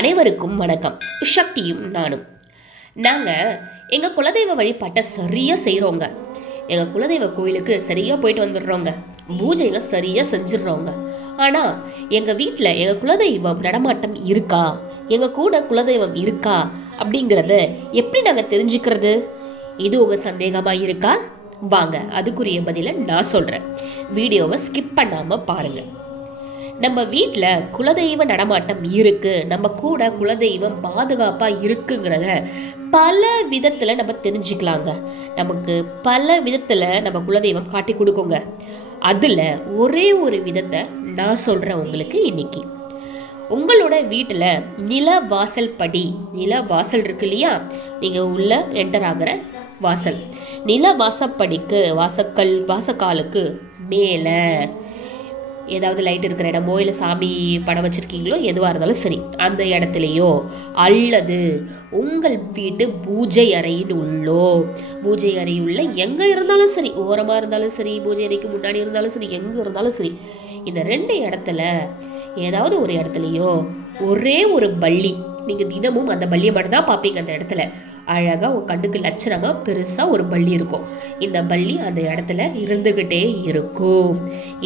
அனைவருக்கும் வணக்கம். சக்தியும் நானும். நாங்கள் எங்கள் குலதெய்வ வழிபாட்டை சரியாக செய்கிறோங்க. எங்கள் குலதெய்வ கோயிலுக்கு சரியாக போயிட்டு வந்துடுறோங்க. பூஜைகளை சரியாக செஞ்சிடுறோங்க. ஆனால் எங்கள் வீட்டில் எங்கள் குலதெய்வம் நடமாட்டம் இருக்கா, எங்கள் கூட குலதெய்வம் இருக்கா அப்படிங்கிறத எப்படி நாங்கள் தெரிஞ்சுக்கிறது? இது உங்கள் சந்தேகமாக இருக்கா? வாங்க அதுக்குரிய பதிலை நான் சொல்கிறேன். வீடியோவை ஸ்கிப் பண்ணாமல் பாருங்கள். நம்ம வீட்டில் குலதெய்வ நடமாட்டம் இருக்குது, நம்ம கூட குலதெய்வம் பாதுகாப்பாக இருக்குங்கிறத பல விதத்தில் நம்ம தெரிஞ்சுக்கலாங்க. நமக்கு பல விதத்தில் நம்ம குலதெய்வம் காட்டி கொடுக்குங்க. அதில் ஒரே ஒரு விதத்தை நான் சொல்கிறேன் உங்களுக்கு இன்னைக்கு. உங்களோட வீட்டில் நில வாசல் படி, நில வாசல் இருக்கு இல்லையா, நீங்கள் உள்ள என்டர் ஆகிற வாசல், நில வாசப்படிக்கு வாசக்காலுக்கு மேலே ஏதாவது லைட் இருக்கிற இடமோ இல்லை சாமி படம் வச்சுருக்கீங்களோ எதுவாக இருந்தாலும் சரி, அந்த இடத்துலையோ அல்லது உங்கள் வீட்டு பூஜை அறையில் உள்ளோ, பூஜை அறை உள்ள எங்கே இருந்தாலும் சரி, ஓரமாக இருந்தாலும் சரி, பூஜை அறைக்கு முன்னாடி இருந்தாலும் சரி, எங்கே இருந்தாலும் சரி, இந்த 2 இடத்துல ஏதாவது ஒரு இடத்துலையோ ஒரே ஒரு பள்ளி, நீங்கள் தினமும் அந்த பள்ளியை மட்டும் தான் பார்ப்பீங்க. அந்த இடத்துல அழகாக உங்கள் கண்ணுக்கு லட்சணமாக பெருசாக ஒரு பள்ளி இருக்கும். இந்த பள்ளி அந்த இடத்துல இருந்துக்கிட்டே இருக்கும்.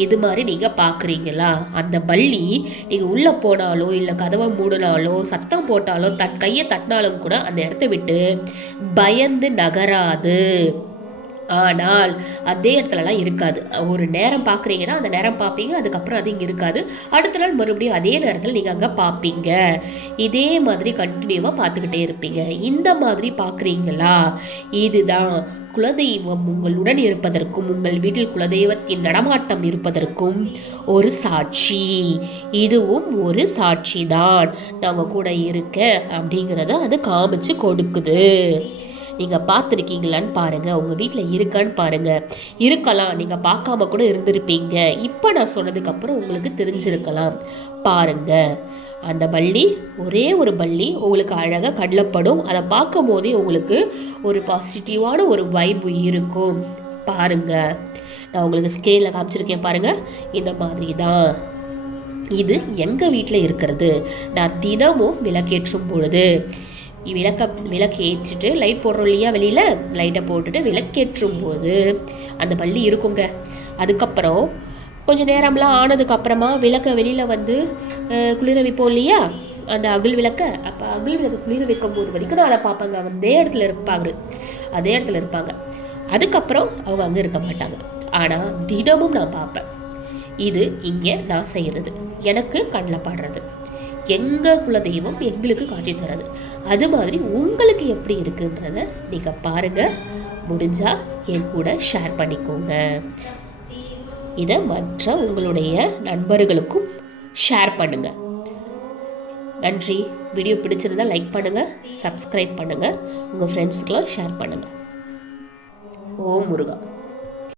இது மாதிரி நீங்கள் பார்க்குறீங்களா? அந்த பள்ளி நீங்கள் உள்ளே போனாலோ இல்லை கதவை மூடினாலோ சத்தம் போட்டாலோ கையை தட்டினாலும் கூட அந்த இடத்த விட்டு பயந்து நகராது. ஆனால் அதே இடத்துலலாம் இருக்காது. ஒரு நேரம் பார்க்குறீங்கன்னா அந்த நேரம் பார்ப்பீங்க, அதுக்கப்புறம் அது இங்கே இருக்காது. அடுத்த நாள் மறுபடியும் அதே நேரத்தில் நீங்கள் அங்கே பார்ப்பீங்க. இதே மாதிரி கண்டினியூவாக பார்த்துக்கிட்டே இருப்பீங்க. இந்த மாதிரி பார்க்குறீங்களா? இதுதான் குலதெய்வம் உங்களுடன் இருப்பதற்கும் உங்கள் வீட்டில் குலதெய்வத்தின் நடமாட்டம் இருப்பதற்கும் ஒரு சாட்சி. இதுவும் ஒரு சாட்சி தான். நான் கூட இருக்கேன் அப்படிங்கிறத அது காமிச்சு கொடுக்குது. நீங்கள் பார்த்துருக்கீங்களான்னு பாருங்கள், உங்கள் வீட்டில் இருக்கான்னு பாருங்கள். இருக்கலாம், நீங்கள் பார்க்காம கூட இருந்திருப்பீங்க. இப்போ நான் சொன்னதுக்கப்புறம் உங்களுக்கு தெரிஞ்சிருக்கலாம். பாருங்கள், அந்த பள்ளி ஒரே ஒரு பள்ளி உங்களுக்கு அழகாக கண்ணில்படும். அதை பார்க்கும் போதே உங்களுக்கு ஒரு பாசிட்டிவான ஒரு வைப் இருக்கும். பாருங்கள், நான் உங்களுக்கு ஸ்க்ரீனில் காமிச்சிருக்கேன் பாருங்கள். இந்த மாதிரி தான் இது எங்கள் வீட்டில் இருக்கிறது. நான் தினமும் விளக்கேற்றும் பொழுது விளக்கு ஏற்றிட்டு லைட் போடுறோம் இல்லையா, வெளியில் லைட்டை போட்டுட்டு விளக்கேற்றும் போது அந்த பள்ளி இருக்குங்க. அதுக்கப்புறம் கொஞ்சம் நேரம்லாம் ஆனதுக்கப்புறமா விளக்கை வெளியில் வந்து குளிர வைப்போம் இல்லையா, அந்த அகல் விளக்கை. அப்போ அகல் விளக்கு குளிர வைக்கும் போது வரைக்கும் நான் அதை பார்ப்பாங்க. அதே இடத்துல இருப்பாங்க. அதுக்கப்புறம் அவங்க அங்கே இருக்க மாட்டாங்க. ஆனால் தினமும் நான் பார்ப்பேன். இது இங்கே நான் செய்கிறது, எனக்கு கண்ணில் படுறது, எங்கள் குலதெய்வம் எங்களுக்கு காட்சி தரது. அது மாதிரி உங்களுக்கு எப்படி இருக்குன்றத நீங்கள் பாருங்கள். முடிஞ்சால் என் கூட ஷேர் பண்ணிக்கோங்க. இதை மற்ற உங்களுடைய நண்பர்களுக்கும் ஷேர் பண்ணுங்கள். நன்றி. வீடியோ பிடிச்சிருந்தால் லைக் பண்ணுங்கள், சப்ஸ்கிரைப் பண்ணுங்கள், உங்கள் ஃப்ரெண்ட்ஸுக்கெல்லாம் ஷேர் பண்ணுங்கள். ஓம் முருகா.